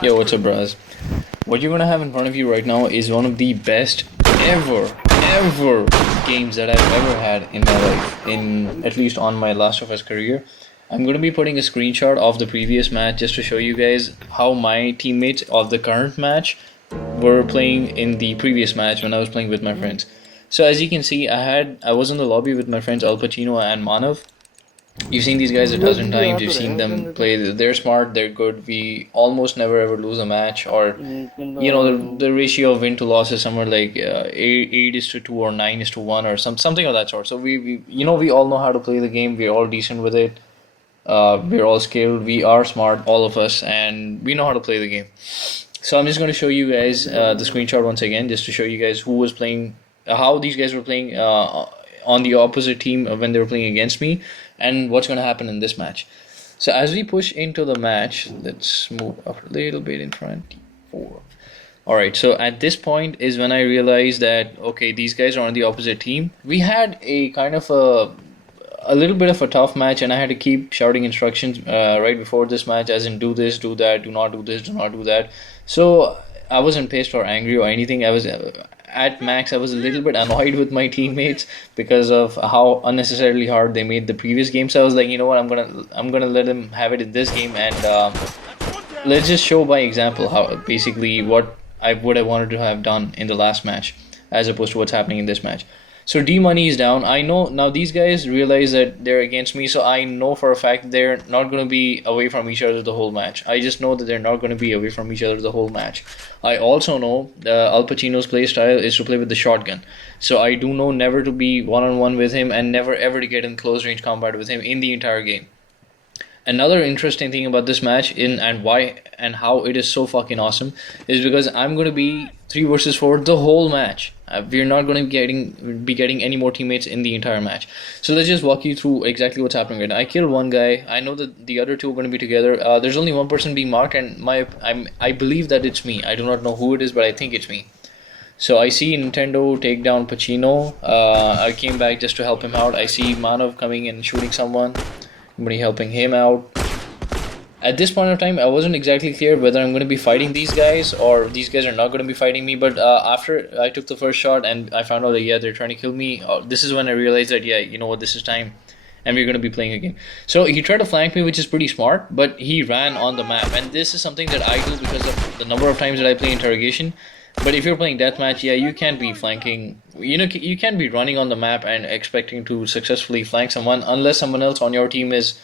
Yo, what's up, bros? What you're gonna have in front of you right now is one of the best ever games that I've ever had in my life, in at least on my Last of Us career. I'm gonna be putting a screenshot of the previous match just to show you guys how my teammates of the current match were playing in the previous match when I was playing with my friends. So as you can see, I was in the lobby with my friends Al Pacino and Manav. You've seen these guys a dozen times. You've seen them play. They're smart. They're good. We almost never ever lose a match. Or, the ratio of win to loss is somewhere like 8:2 or 9:1 or something of that sort. So we all know how to play the game. We're all decent with it. We're all skilled. We are smart, all of us, and we know how to play the game. So I'm just going to show you guys the screenshot once again, just to show you guys who was playing, how these guys were playing on the opposite team when they were playing against me, and what's going to happen in this match. So as we push into the match, let's move up a little bit in front. Alright, so at this point is when I realized that, okay, these guys are on the opposite team. We had a kind of a little bit of a tough match, and I had to keep shouting instructions right before this match, as in do this, do that, do not do this, do not do that. So I wasn't pissed or angry or anything. I was at max. I was a little bit annoyed with my teammates because of how unnecessarily hard they made the previous game. So I was like, you know what, I'm gonna let them have it in this game, and let's just show by example how basically what I would have wanted to have done in the last match as opposed to what's happening in this match. So D money is down. I know now these guys realize that they're against me, so I know for a fact they're not going to be away from each other the whole match. I just know that they're not going to be away from each other the whole match. I also know Al Pacino's play style is to play with the shotgun. So I do know never to be one-on-one with him and never ever to get in close range combat with him in the entire game. Another interesting thing about this match and why and how it is so fucking awesome is because I'm going to be 3 versus 4 the whole match. We're not going to be getting any more teammates in the entire match. So let's just walk you through exactly what's happening right now. I killed one guy. I know that the other two are going to be together. There's only one person being marked, and I believe that it's me. I do not know who it is, but I think it's me. So I see Nintendo take down Pacino. I came back just to help him out. I see Manav coming and shooting someone. Somebody helping him out. At this point of time, I wasn't exactly clear whether I'm going to be fighting these guys or these guys are not going to be fighting me. But after I took the first shot and I found out that, yeah, they're trying to kill me, this is when I realized that, yeah, you know what, this is time. And we're going to be playing again. So he tried to flank me, which is pretty smart, but he ran on the map. And this is something that I do because of the number of times that I play interrogation. But if you're playing deathmatch, yeah, you can't be flanking. You can't be running on the map and expecting to successfully flank someone unless someone else on your team has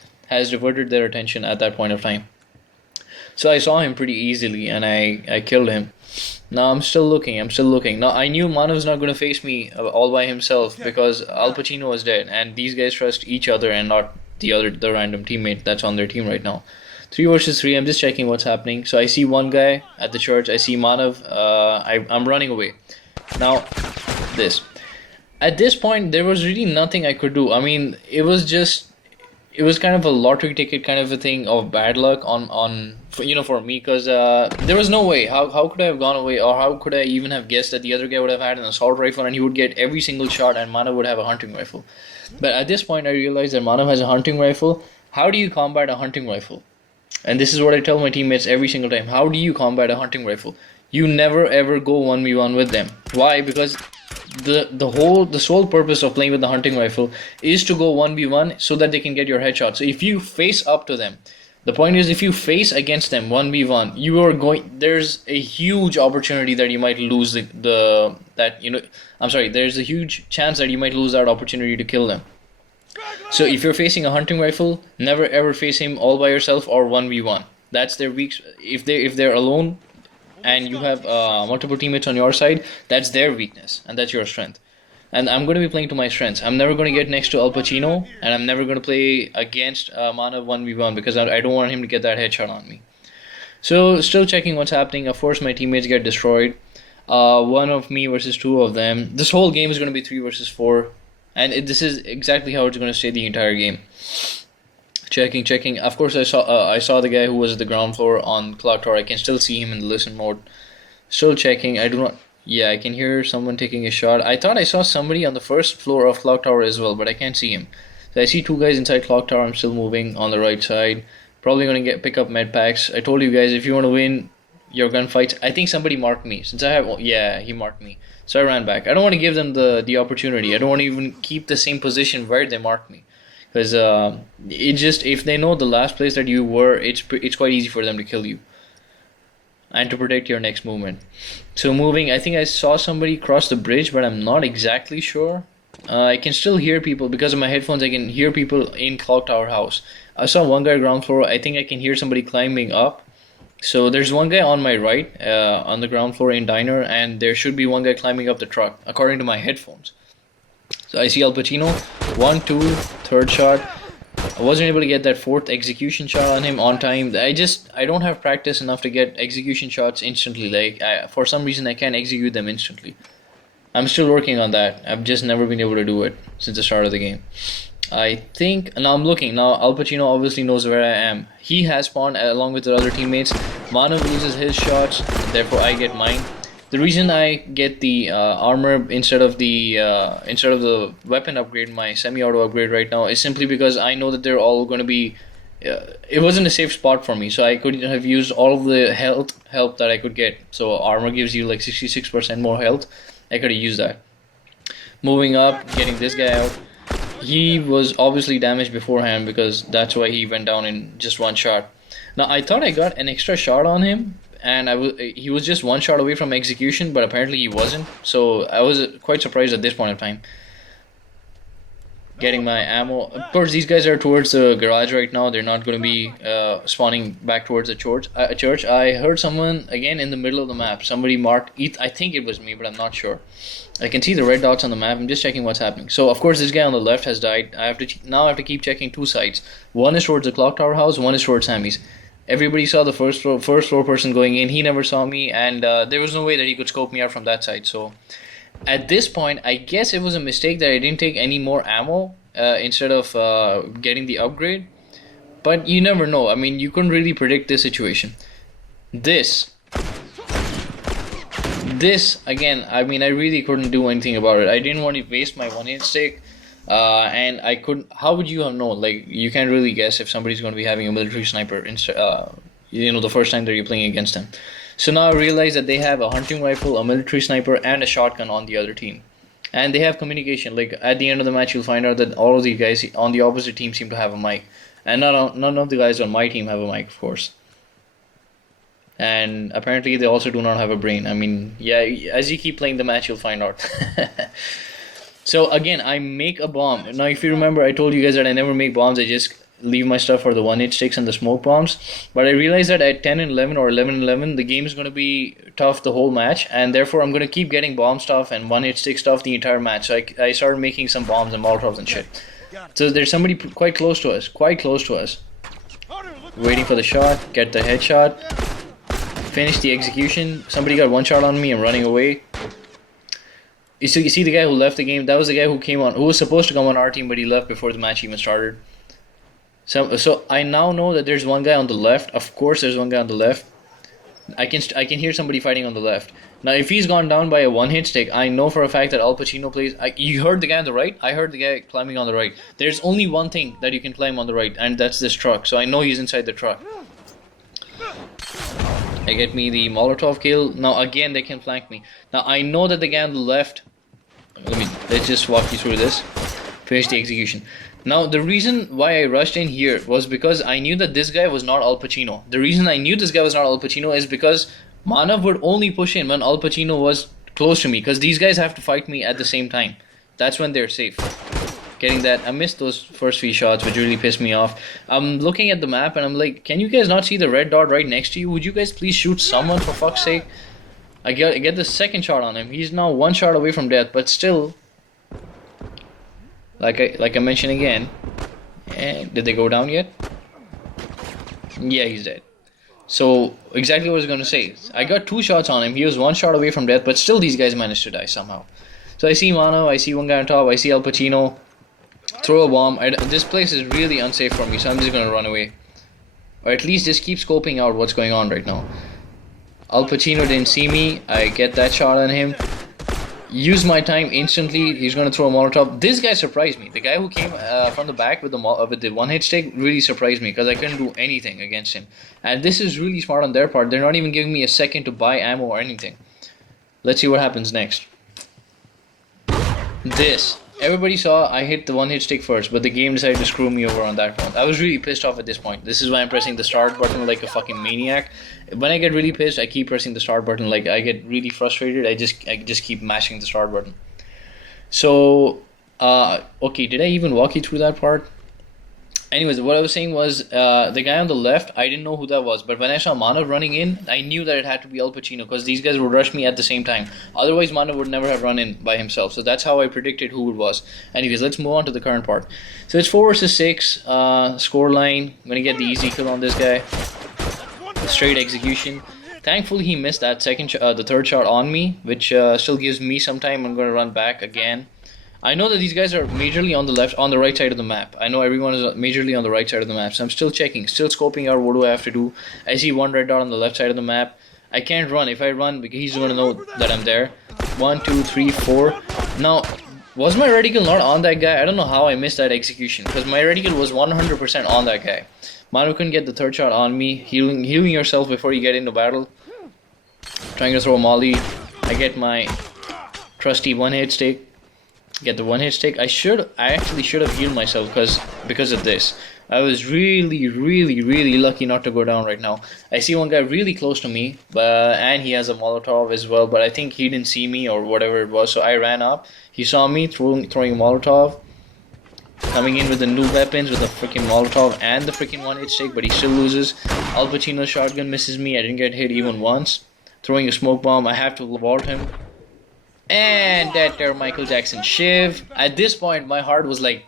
diverted their attention at that point of time. So I saw him pretty easily and I killed him. Now I'm still looking. Now I knew Manav's not going to face me all by himself because Al Pacino was dead, and these guys trust each other and not the random teammate that's on their team right now. 3 versus 3, I'm just checking what's happening. So I see one guy at the church, I see Manav, I'm running away. Now, at this point, there was really nothing I could do. I mean, it was kind of a lottery ticket kind of a thing of bad luck for me, because there was no way. How could I have gone away, or how could I even have guessed that the other guy would have had an assault rifle and he would get every single shot and Manav would have a hunting rifle. But at this point, I realized that Manav has a hunting rifle. How do you combat a hunting rifle? And this is what I tell my teammates every single time. How do you combat a hunting rifle? You never ever go 1v1 with them. Why? Because the sole purpose of playing with the hunting rifle is to go 1v1 so that they can get your headshot. So if you face up to them, the point is, if you face against them 1v1, there's a huge opportunity that you might lose there's a huge chance that you might lose that opportunity to kill them. So if you're facing a hunting rifle, never ever face him all by yourself or 1v1. That's their weak. If they're alone and you have multiple teammates on your side, that's their weakness and that's your strength. And I'm going to be playing to my strengths. I'm never going to get next to Al Pacino, and I'm never going to play against Manav 1v1 because I don't want him to get that headshot on me. So still checking what's happening. Of course, my teammates get destroyed. One of me versus 2 of them. This whole game is going to be 3 versus 4. And this is exactly how it's going to stay the entire game. Checking. Of course, I saw the guy who was at the ground floor on Clock Tower. I can still see him in the listen mode. Still checking. I do not. Yeah, I can hear someone taking a shot. I thought I saw somebody on the first floor of Clock Tower as well, but I can't see him. So I see 2 guys inside Clock Tower. I'm still moving on the right side. Probably gonna pick up med packs. I told you guys, if you want to win your gunfights, I think somebody marked me. Since I have, yeah, he marked me. So I ran back. I don't want to give them the opportunity. I don't want to even keep the same position where they marked me. Because it just, if they know the last place that you were, it's quite easy for them to kill you. And to protect your next movement. So moving, I think I saw somebody cross the bridge, but I'm not exactly sure. I can still hear people because of my headphones. I can hear people in Clock Tower House. I saw one guy ground floor. I think I can hear somebody climbing up. So there's one guy on my right, on the ground floor in diner, and there should be one guy climbing up the truck, according to my headphones. So I see Al Pacino, 1, 2, third shot. I wasn't able to get that fourth execution shot on him on time. I don't have practice enough to get execution shots instantly. Like, for some reason I can't execute them instantly. I'm still working on that. I've just never been able to do it since the start of the game. I think, now I'm looking, now Al Pacino obviously knows where I am. He has spawned along with the other teammates. Manav loses his shots, therefore I get mine. The reason I get the armor instead of the weapon upgrade, my semi-auto upgrade right now, is simply because I know that they're all going to be... it wasn't a safe spot for me, so I could have used all of the help that I could get. So armor gives you like 66% more health. I could have used that. Moving up, getting this guy out. He was obviously damaged beforehand because that's why he went down in just one shot. Now I thought I got an extra shot on him, and he was just one shot away from execution, but apparently he wasn't. So I was quite surprised at this point of time. Getting my ammo. Of course, these guys are towards the garage right now. They're not going to be spawning back towards the church. I heard someone again in the middle of the map. Somebody marked. I think it was me, but I'm not sure. I can see the red dots on the map. I'm just checking what's happening. So of course, this guy on the left has died. I have to keep checking two sides. One is towards the clock tower house. One is towards Sammy's. Everybody saw the first floor person going in. He never saw me, and there was no way that he could scope me out from that side. So at this point, I guess it was a mistake that I didn't take any more ammo instead of getting the upgrade. But you never know. I mean, you couldn't really predict this situation. This again, I mean, I really couldn't do anything about it. I didn't want to waste my one-hit stick. And I couldn't. How would you have known? Like, you can't really guess if somebody's going to be having a military sniper. The first time that you're playing against them. So now I realize that they have a hunting rifle, a military sniper, and a shotgun on the other team, and they have communication. Like at the end of the match, you'll find out that all of the guys on the opposite team seem to have a mic, and none of the guys on my team have a mic, of course. And apparently, they also do not have a brain. I mean, yeah, as you keep playing the match, you'll find out. So again, I make a bomb. Now if you remember, I told you guys that I never make bombs. I just leave my stuff for the one-hit sticks and the smoke bombs. But I realized that at 10 and 11 or 11 and 11, the game is going to be tough the whole match. And therefore, I'm going to keep getting bomb stuff and one-hit stick stuff the entire match. So I started making some bombs and molotovs and shit. So there's somebody quite close to us. Waiting for the shot. Get the headshot. Finish the execution. Somebody got one shot on me. I'm running away. You see the guy who left the game? That was the guy who was supposed to come on our team, but he left before the match even started. So I now know that there's one guy on the left. Of course, there's one guy on the left. I can hear somebody fighting on the left. Now, if he's gone down by a one-hit stick, I know for a fact that Al Pacino plays. You heard the guy on the right? I heard the guy climbing on the right. There's only one thing that you can climb on the right, and that's this truck. So I know he's inside the truck. I get me the Molotov kill. Now again, they can flank me. Now I know that the guy on the left. Let's just walk you through this. Finish the execution. Now the reason why I rushed in here was because I knew that this guy was not Al Pacino. The reason I knew this guy was not Al Pacino is because Manav would only push in when Al Pacino was close to me, because these guys have to fight me at the same time. That's when they're safe. Getting that, I missed those first three shots, which really pissed me off. I'm looking at the map and I'm like, can you guys not see the red dot right next to you? Would you guys please shoot someone, for fuck's sake? I get the second shot on him. He's now one shot away from death, but still, like I mentioned again. And did they go down yet? Yeah, he's dead. So exactly what I was gonna say. I got two shots on him. He was one shot away from death, but still these guys managed to die somehow. So I see Mano, I see one guy on top, I see Al Pacino. Throw a bomb. This place is really unsafe for me, so I'm just gonna run away. Or at least just keep scoping out what's going on right now. Al Pacino didn't see me. I get that shot on him. use my time instantly. He's gonna throw a Molotov. This guy surprised me. The guy who came from the back with the one hit stick really surprised me because I couldn't do anything against him. And this is really smart on their part. They're not even giving me a second to buy ammo or anything. Let's see what happens next. This. Everybody saw I hit the one hit stick first, but the game decided to screw me over on that one. I was really pissed off at this point. This is why I'm pressing the start button like a fucking maniac. When I get really pissed, I keep pressing the start button. Like I get really frustrated, I just keep mashing the start button. So okay, did I even walk you through that part? Anyways, what I was saying was the guy on the left, I didn't know who that was, but when I saw Manav running in, I knew that it had to be Al Pacino because these guys would rush me at the same time. Otherwise, Manav would never have run in by himself. So that's how I predicted who it was. Anyways, let's move on to the current part. So it's 4 versus 6 score line. I'm gonna get the easy kill on this guy. Straight execution. Thankfully, he missed that the third shot on me, which still gives me some time. I'm gonna run back again. I know that these guys are majorly on the right side of the map. I know everyone is majorly on the right side of the map, so I'm still checking, still scoping out what do I have to do. I see one red dot on the left side of the map. I can't run. If I run, because he's going to know that I'm there. 1, 2, 3, 4. Now, was my reticle not on that guy? I don't know how I missed that execution, because my reticle was 100% on that guy. Manu couldn't get the third shot on me. Healing yourself before you get into battle. Trying to throw a molly. I get my trusty one hit stick. Get the one hit stick. I actually should have healed myself because of this. I was really lucky not to go down right now. I see one guy really close to me, and he has a Molotov as well, but I think he didn't see me or whatever it was, so I ran up. He saw me throwing a Molotov, coming in with the new weapons with the freaking Molotov and the freaking one hit stick, but he still loses. Al Pacino's shotgun misses me. I didn't get hit even once. Throwing a smoke bomb. I have to vault him. And that Michael Jackson shiv. At this point, my heart was like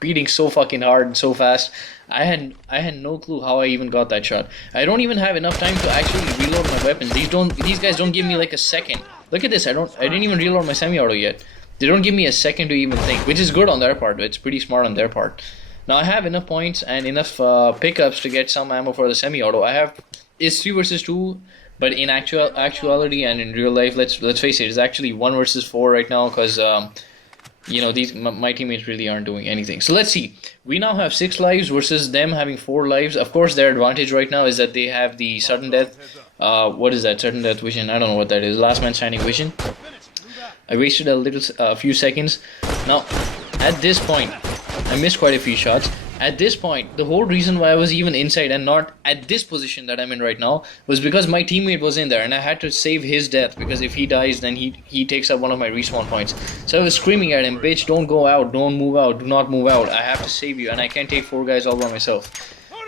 beating so fucking hard and so fast. I had no clue how I even got that shot. I don't even have enough time to actually reload my weapons. These guys don't give me like a second. Look at this. I didn't even reload my semi-auto yet. They don't give me a second to even think, which is good on their part. It's pretty smart on their part. Now I have enough points and enough pickups to get some ammo for the semi-auto. It's 3 versus 2. But in actuality and in real life, let's face it, it's actually 1 versus 4 right now because my teammates really aren't doing anything. So let's see. We now have 6 lives versus them having 4 lives. Of course, their advantage right now is that they have the sudden death. What is that? Sudden death vision? I don't know what that is. Last man standing vision. I wasted a few seconds. Now, at this point, I missed quite a few shots. At this point, the whole reason why I was even inside and not at this position that I'm in right now was because my teammate was in there and I had to save his death, because if he dies then he takes up one of my respawn points. So I was screaming at him, bitch, don't go out, don't move out, do not move out, I have to save you and I can't take 4 guys all by myself.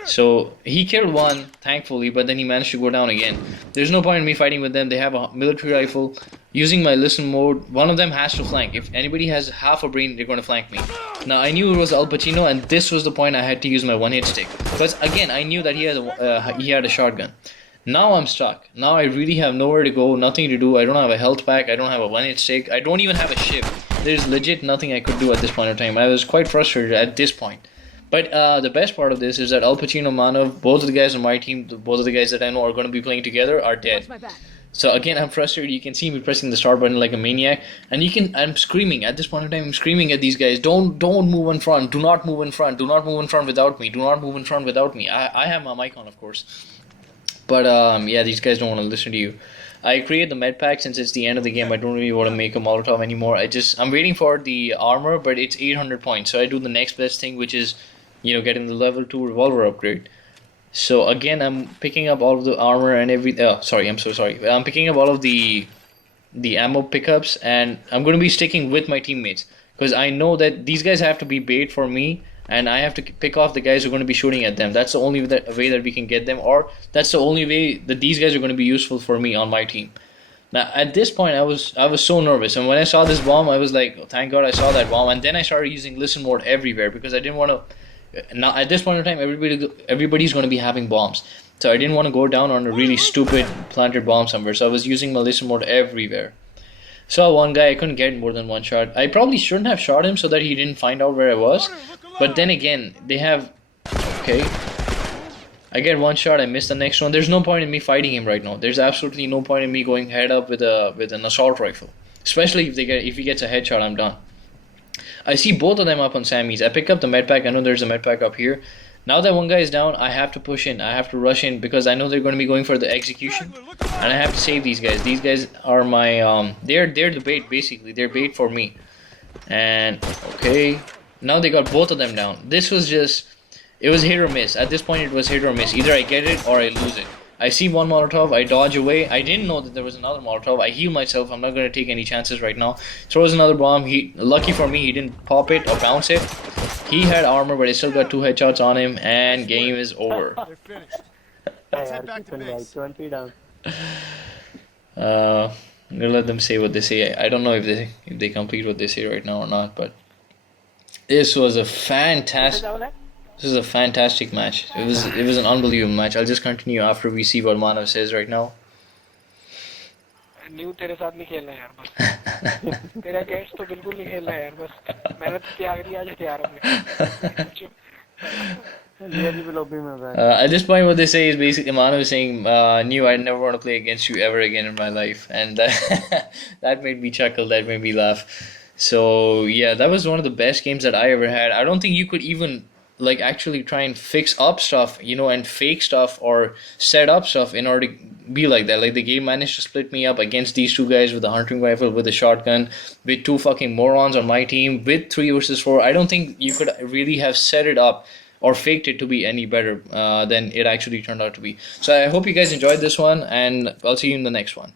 So he killed one, thankfully, but then he managed to go down again. There's no point in me fighting with them. They have a military rifle. Using my listen mode, one of them has to flank. If anybody has half a brain, they're going to flank me. Now, I knew it was Al Pacino, and this was the point I had to use my one-hit stick. Because, again, I knew that he had a shotgun. Now I'm stuck. Now I really have nowhere to go, nothing to do. I don't have a health pack. I don't have a one-hit stick. I don't even have a ship. There's legit nothing I could do at this point in time. I was quite frustrated at this point. But the best part of this is that Al Pacino, Manav, both of the guys on my team, both of the guys that I know are going to be playing together, are dead. So again, I'm frustrated. You can see me pressing the start button like a maniac, and I'm screaming at this point in time. I'm screaming at these guys, don't move in front. Do not move in front. Do not move in front without me. Do not move in front without me. I have my mic on, of course. But yeah, these guys don't want to listen to you. I create the med pack since it's the end of the game. I don't really want to make a Molotov anymore. I'm waiting for the armor, but it's 800 points. So I do the next best thing, which is, getting the level 2 revolver upgrade. So again, I'm picking up all of the armor and I'm so sorry. I'm picking up all of the ammo pickups, and I'm going to be sticking with my teammates because I know that these guys have to be bait for me, and I have to pick off the guys who are going to be shooting at them. That's the only way that we can get them, or that's the only way that these guys are going to be useful for me on my team. Now, at this point, I was so nervous, and when I saw this bomb, I was like, oh, thank God I saw that bomb, and then I started using listen mode everywhere because I didn't want to. Now, at this point in time, everybody's going to be having bombs. So I didn't want to go down on a really stupid planted bomb somewhere. So I was using my listen mode everywhere. Saw one guy, I couldn't get more than one shot. I probably shouldn't have shot him so that he didn't find out where I was. But then again, they have... Okay. I get one shot, I miss the next one. There's no point in me fighting him right now. There's absolutely no point in me going head up with an assault rifle. Especially if he gets a headshot, I'm done. I see both of them up on Sammy's. I pick up the med pack. I know there's a med pack up here. Now that one guy is down, I have to push in. I have to rush in because I know they're going to be going for the execution, and I have to save these guys. These guys are my they're the bait basically. They're bait for me. And okay, now they got both of them down. This was just, it was hit or miss. At this point, it was hit or miss. Either I get it or I lose it. I see one Molotov, I dodge away. I didn't know that there was another Molotov. I heal myself. I'm not going to take any chances right now. Throws another bomb. Lucky for me, he didn't pop it or bounce it. He had armor, but he still got 2 headshots on him, and game is over. They're finished. Let's head back to base. 20 down. I'm gonna let them say what they say. I don't know if they complete what they say right now or not, but this was a fantastic. This is a fantastic match. It was an unbelievable match. I'll just continue after we see what Manav says right now. New तेरे साथ नहीं खेलना यार बस तेरा gets तो बिल्कुल नहीं खेलना यार बस मैंने तो त्याग दिया आज यार At this point, what they say is basically Manav is saying, "New, I never want to play against you ever again in my life," and that made me chuckle. That made me laugh. So yeah, that was one of the best games that I ever had. I don't think you could even like actually try and fix up stuff, you know, and fake stuff or set up stuff in order to be like that. Like the game managed to split me up against these two guys with a hunting rifle, with a shotgun, with 2 fucking morons on my team, with 3 versus 4. I don't think you could really have set it up or faked it to be any better than it actually turned out to be. So I hope you guys enjoyed this one, and I'll see you in the next one.